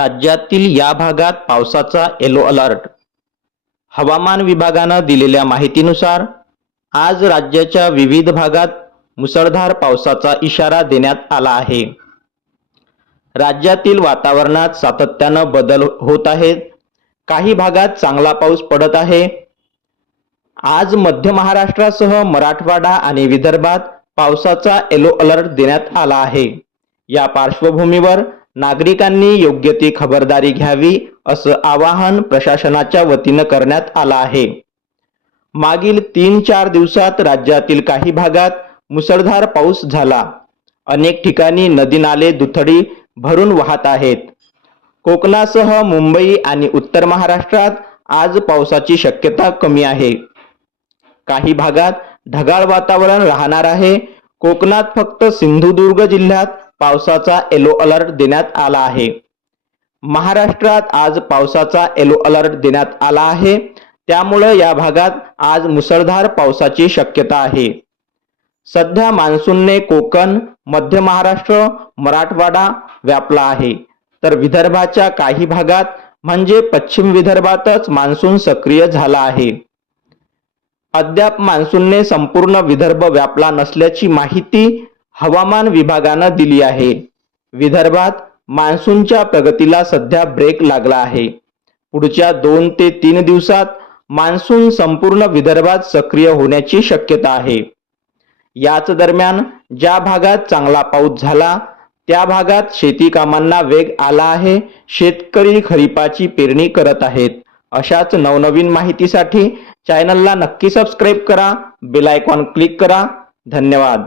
राज्यातील या भागात पावसाचा येलो अलर्ट हवामान विभागानं दिलेल्या माहितीनुसार आज राज्याच्या विविध भागात मुसळधार पावसाचा इशारा देण्यात आला आहे. राज्यातील वातावरणात सातत्यानं बदल होत आहेत. काही भागात चांगला पाऊस पडत आहे. आज मध्य महाराष्ट्रासह मराठवाडा आणि विदर्भात पावसाचा येलो अलर्ट देण्यात आला आहे. या पार्श्वभूमीवर नागरिकांनी योग्य ती खबरदारी घ्यावी असं आवाहन प्रशासनाच्या वतीनं करण्यात आलं आहे. मागील तीन चार दिवसात राज्यातील काही भागात मुसळधार पाऊस झाला. अनेक ठिकाणी नदी नाले दुथडी भरून वाहत आहेत. कोकणासह मुंबई आणि उत्तर महाराष्ट्रात आज पावसाची शक्यता कमी आहे. काही भागात ढगाळ वातावरण राहणार आहे. कोकणात फक्त सिंधुदुर्ग जिल्ह्यात पावसाचा येलो अलर्ट देण्यात आला आहे. महाराष्ट्रात आज पावसाचा येलो अलर्ट देण्यात आला आहे. त्यामुळे या भागात आज मुसळधार पावसाची शक्यता आहे. सध्या मान्सूनने कोकण मध्य महाराष्ट्र मराठवाडा व्यापला आहे. तर विदर्भाच्या काही भागात म्हणजे पश्चिम विदर्भातच मान्सून सक्रिय झाला आहे. अद्याप मान्सूनने संपूर्ण विदर्भ व्यापला नसल्याची माहिती हवामान विभागानं दिली आहे. विदर्भात मान्सूनच्या प्रगतीला सध्या ब्रेक लागला आहे. पुढच्या दोन ते तीन दिवसात मान्सून संपूर्ण विदर्भात सक्रिय होण्याची शक्यता आहे. याच दरम्यान ज्या भागात चांगला पाऊस झाला त्या भागात शेती कामांना वेग आला आहे शेतकरी खरीपाची पेरणी करत आहेत. अशाच नवनवीन माहितीसाठी चॅनलला नक्की सबस्क्राईब करा बेलायकॉन क्लिक करा. धन्यवाद.